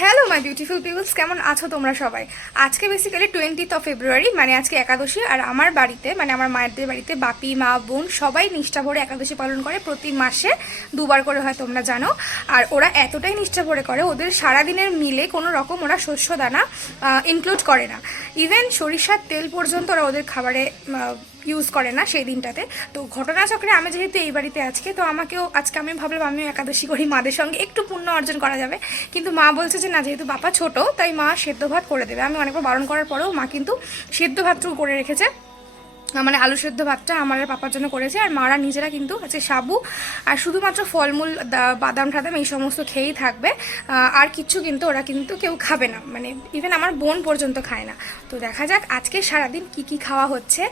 Hello my beautiful people's, কেমন আছো তোমরা সবাই? আজকে বেসিক্যালি 20th ফেব্রুয়ারি, মানে আজকে একাদশী। আর আমার বাড়িতে, মানে আমার মায়েরদের বাড়িতে বাপি, মা, বোন সবাই নিষ্ঠা ভরে একাদশী পালন করে। প্রতি মাসে দুবার করে হয়, তোমরা জানো। আর ওরা এতটাই নিষ্ঠা ভরে করে, ওদের সারাদিনের মিলে কোনো রকম ওরা শস্য দানা ইনক্লুড করে না। ইভেন সরিষার তেল পর্যন্ত ওরা ওদের খাবারে ইউজ করে না সেই দিনটাতে। তো ঘটনাচক্রে আমি যেহেতু এই বাড়িতে আজকে, তো আজকে আমি ভাবলাম আমিও একাদশী করি, মাদের সঙ্গে একটু পুণ্য অর্জন করা যাবে। কিন্তু মা বলছে যে না, যেহেতু বাবা ছোট, তাই মা সেদ্ধ ভাত করে দেবে। আমি অনেকবার বারণ করার পরেও মা কিন্তু সেদ্ধ ভাতটুকু করে রেখেছে, মানে আলু সেদ্ধ ভাতটা আমার আর পাপার জন্য করেছে। আর মারা নিজেরা কিন্তু আছে সাবু আর শুধুমাত্র ফলমূল, বাদাম টাদাম এই সমস্ত খেয়েই থাকবে। আর কিচ্ছু কিন্তু ওরা কিন্তু কেউ খাবে না, মানে ইভেন আমার বোন পর্যন্ত খায় না। তো দেখা যাক আজকে সারাদিন কি কি খাওয়া হচ্ছে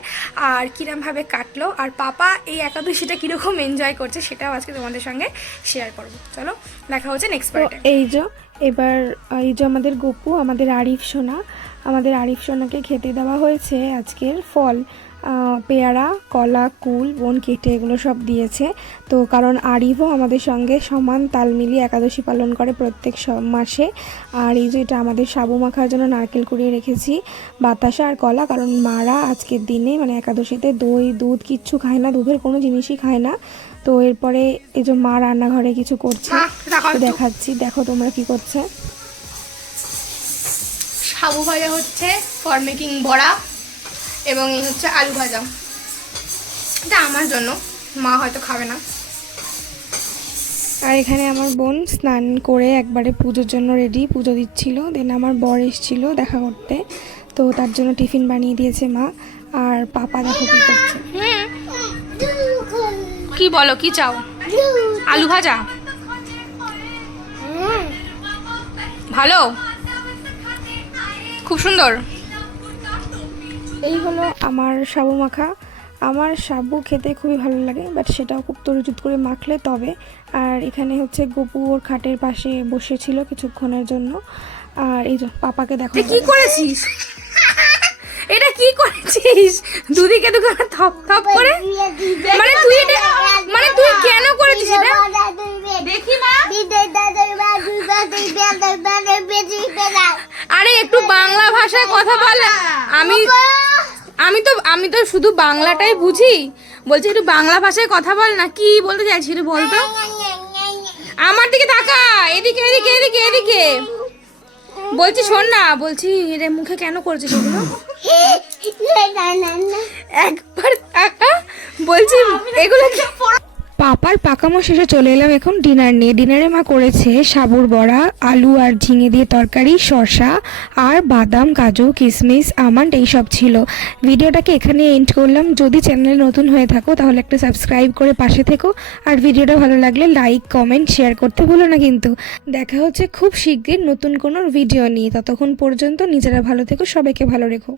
আর কীরমভাবে কাটলো, আর পাপা এই একাদশীটা কীরকম এনজয় করছে সেটাও আজকে তোমাদের সঙ্গে শেয়ার করবো। চলো দেখা হচ্ছে নেক্সট পার্টে। এবার এই যে আমাদের গপু, আমাদের আরিফ সোনাকে খেতে দেওয়া হয়েছে আজকের ফল, পেয়ারা, কলা, কুল বোন কেটে এগুলো সব দিয়েছে। তো কারণ আরিফও আমাদের সঙ্গে সমান তাল মিলিয়ে একাদশী পালন করে প্রত্যেক মাসে। আর এই যে এটা আমাদের সাবু মাখার জন্য নারকেল কুড়িয়ে রেখেছি, বাতাসা আর কলা, কারণ মারা আজকের দিনে মানে একাদশীতে দই দুধ কিচ্ছু খায় না, দুধের কোনো জিনিসই খায় না। তো এরপরে এই যে মা রান্নাঘরে কিছু করছে, দেখাচ্ছি, দেখো তোমরা কি করছে। সাবু ভাজা হচ্ছে, ফর মেকিং বড়া, এবং এই হচ্ছে আলু ভাজা। এটা আমার জন্য, মা হয়তো খাবে না। আর এখানে আমার বোন স্নান করে একবারে পুজোর জন্য রেডি, পুজো দিচ্ছিল। দেন আমার বর এসেছিল দেখা করতে, তো তার জন্য টিফিন বানিয়ে দিয়েছে মা। আর পাপা দেখো কি করছে। কি বলো, কি চাও? আলু ভাজা ভালো, খুব সুন্দর। এই হলো আমার সাবু মাখা। আমার সাবু খেতে খুবই ভালো লাগে, বাট সেটাও খুব তরুজুত করে মাখলে তবে। আর এখানে হচ্ছে গপু ওর খাটের পাশে বসেছিল কিছুক্ষণের জন্য। আর এই যে পাপাকে দেখো কি করেছিস, এটা কি করেছিস? দুদিকে দুখানা থপ থপ করে, মানে তুই কেন করেছিস এটা? দেখি মা, আরে একটু বাংলা ভাষায় কথা বল। আমি তো শুধু বাংলাটাই বুঝি, বলছি একটু বাংলা ভাষায় কথা বল না। কি বলতে চাইছিস একটু বলতো? আমার দিকে তাকা, এদিকে এদিকে এদিকে এদিকে। বলছি শোন না, বলছি রে মুখে কেন করেছিস এগুলো? একবার তাকা, বলছি এগুলো কি? পাপার পাকামো শেষে চলে এলাম এখন ডিনার নিয়ে। ডিনারে মা করেছে সাবুর বড়া, আলু আর ঝিঙে দিয়ে তরকারি, শসা আর বাদাম, কাজু, কিশমিশ, আমন্ড এইসব ছিল। ভিডিওটাকে এখানে এন্ড করলাম। যদি চ্যানেলে নতুন হয়ে থাকো তাহলে একটা সাবস্ক্রাইব করে পাশে থেকো। আর ভিডিওটা ভালো লাগলে লাইক, কমেন্ট, শেয়ার করতে ভুলো না কিন্তু। দেখা হচ্ছে খুব শিগগির নতুন কোনো ভিডিও নিয়ে। ততক্ষণ পর্যন্ত নিজেরা ভালো থেকো, সবাইকে ভালো রেখো।